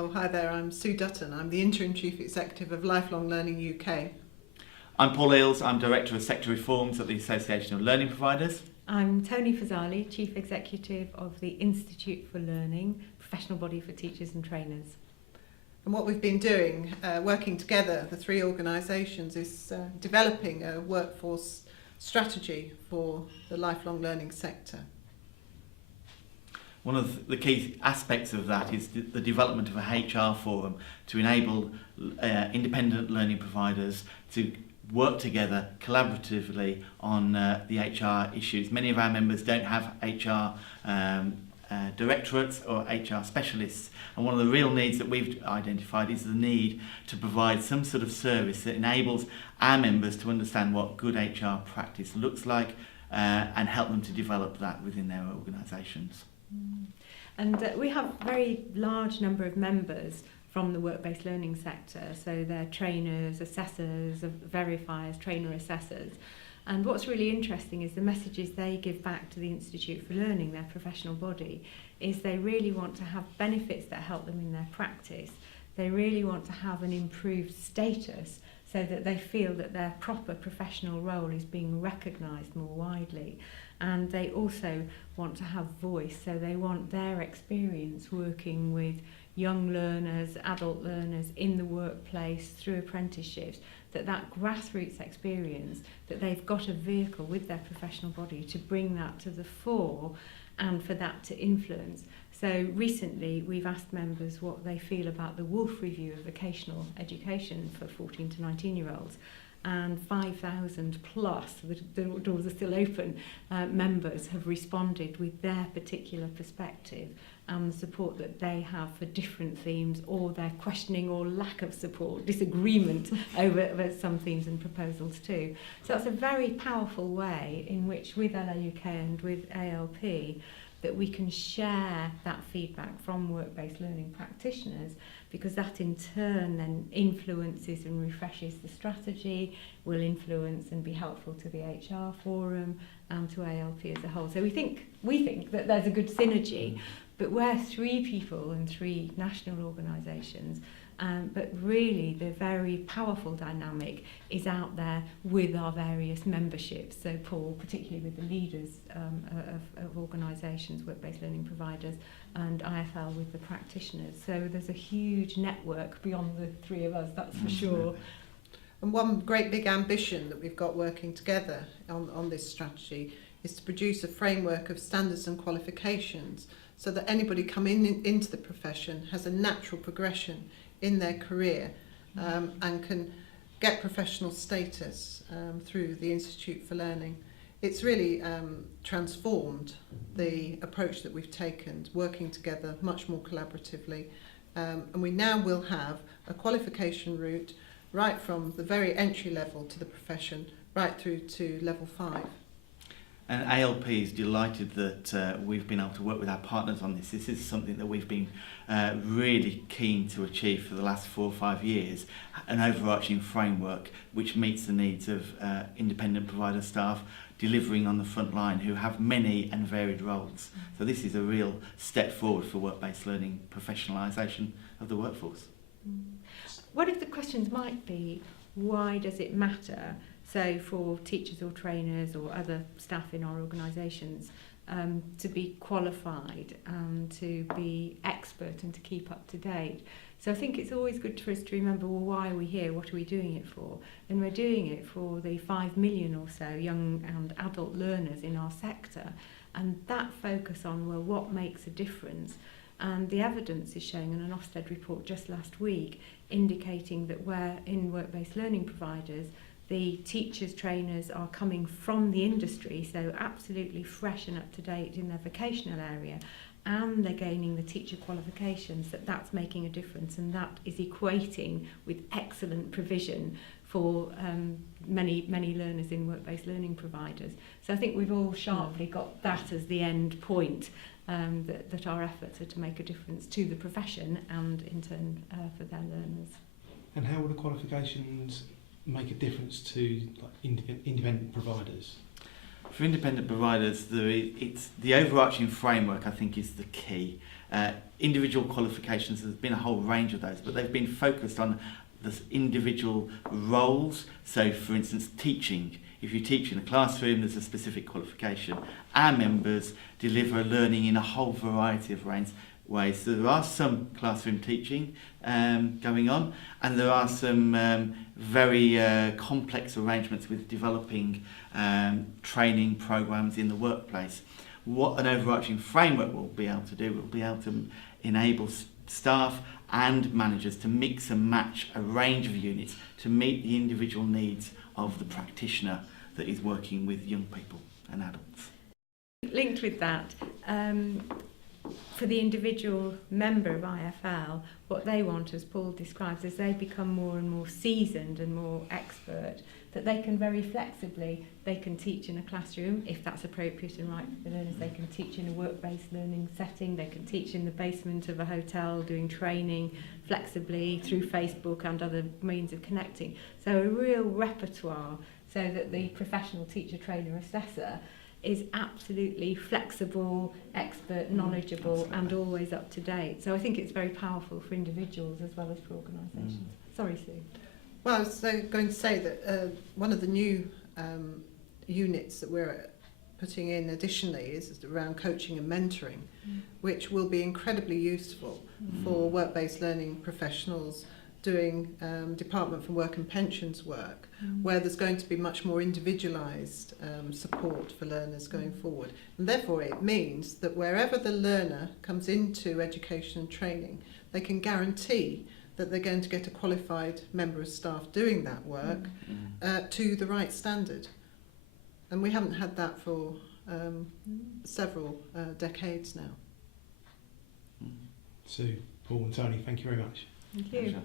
Oh, hi there, I'm Sue Dutton. I'm the Interim Chief Executive of Lifelong Learning UK. I'm Paul Eeles, I'm Director of Sector Reforms at the Association of Learning Providers. I'm Toni Fazaeli, Chief Executive of the Institute for Learning, professional body for teachers and trainers. And what we've been doing, working together, the three organisations, is developing a workforce strategy for the lifelong learning sector. One of the key aspects of that is the development of a HR forum to enable independent learning providers to work together collaboratively on the HR issues. Many of our members don't have HR directorates or HR specialists, and one of the real needs that we've identified is the need to provide some sort of service that enables our members to understand what good HR practice looks like and help them to develop that within their organisations. And we have a very large number of members from the work-based learning sector, so they're trainers, assessors, verifiers, trainer assessors. And what's really interesting is the messages they give back to the Institute for Learning, their professional body, is they really want to have benefits that help them in their practice. They really want to have an improved status so that they feel that their proper professional role is being recognised more widely. And they also want to have voice, so they want their experience working with young learners, adult learners in the workplace through apprenticeships, that grassroots experience, that they've got a vehicle with their professional body to bring that to the fore and for that to influence. So recently we've asked members what they feel about the Wolf Review of vocational education for 14 to 19-year-olds. And 5,000 plus, the doors are still open, members have responded with their particular perspective and the support that they have for different themes, or their questioning or lack of support, disagreement over some themes and proposals too. So that's a very powerful way in which, with LLUK and with ALP, that we can share that feedback from work-based learning practitioners, because that in turn then influences and refreshes the strategy, will influence and be helpful to the HR forum and to ALP as a whole. So we think that there's a good synergy, but we're three people and three national organisations, but really the very powerful dynamic is out there with our various memberships. So Paul, particularly with the leaders of organisations, work-based learning providers, and IfL with the practitioners. So there's a huge network beyond the three of us, that's for sure. And one great big ambition that we've got working together on this strategy is to produce a framework of standards and qualifications so that anybody coming into the profession has a natural progression in their career and can get professional status through the Institute for Learning. It's really transformed the approach that we've taken, working together much more collaboratively, and we now will have a qualification route right from the very entry level to the profession right through to level 5. And ALP is delighted that we've been able to work with our partners on this. This is something that we've been really keen to achieve for the last 4 or 5 years, an overarching framework which meets the needs of independent provider staff delivering on the front line who have many and varied roles. So this is a real step forward for work-based learning professionalisation of the workforce. One of the questions might be, why does it matter? So for teachers or trainers or other staff in our organisations to be qualified and to be expert and to keep up to date. So I think it's always good for us to remember, well, why are we here? What are we doing it for? And we're doing it for the 5 million or so young and adult learners in our sector. And that focus on, well, what makes a difference? And the evidence is showing in an Ofsted report just last week indicating that where in work-based learning providers, the teachers, trainers are coming from the industry, so absolutely fresh and up to date in their vocational area, and they're gaining the teacher qualifications, that's making a difference, and that is equating with excellent provision for many learners in work-based learning providers. So I think we've all sharply got that as the end point, that our efforts are to make a difference to the profession and in turn for their learners. And how will the qualifications make a difference to independent providers? For independent providers, it's the overarching framework, I think, is the key. Individual qualifications, there's been a whole range of those, but they've been focused on the individual roles. So, for instance, teaching. If you teach in a classroom, there's a specific qualification. Our members deliver learning in a whole variety of ways. So there are some classroom teaching going on, and there are some very complex arrangements with developing training programs in the workplace. What an overarching framework will be able to do, will be able to enable staff and managers to mix and match a range of units to meet the individual needs of the practitioner that is working with young people and adults. Linked with that, for the individual member of IFL, what they want, as Paul describes, as they become more and more seasoned and more expert, that they can very flexibly, they can teach in a classroom if that's appropriate and right for the learners, they can teach in a work-based learning setting, they can teach in the basement of a hotel doing training flexibly through Facebook and other means of connecting. So a real repertoire so that the professional teacher, trainer, assessor is absolutely flexible, expert, knowledgeable and always up to date. So I think it's very powerful for individuals as well as for organisations. Sorry, Sue. Well, I was going to say that one of the new units that we're putting in additionally is around coaching and mentoring, which will be incredibly useful for work-based learning professionals doing Department for Work and Pensions work, where there's going to be much more individualised support for learners going forward. And therefore it means that wherever the learner comes into education and training, they can guarantee that they're going to get a qualified member of staff doing that work to the right standard. And we haven't had that for several decades now. Sue, Paul and Toni, thank you very much. Thank you. Pleasure.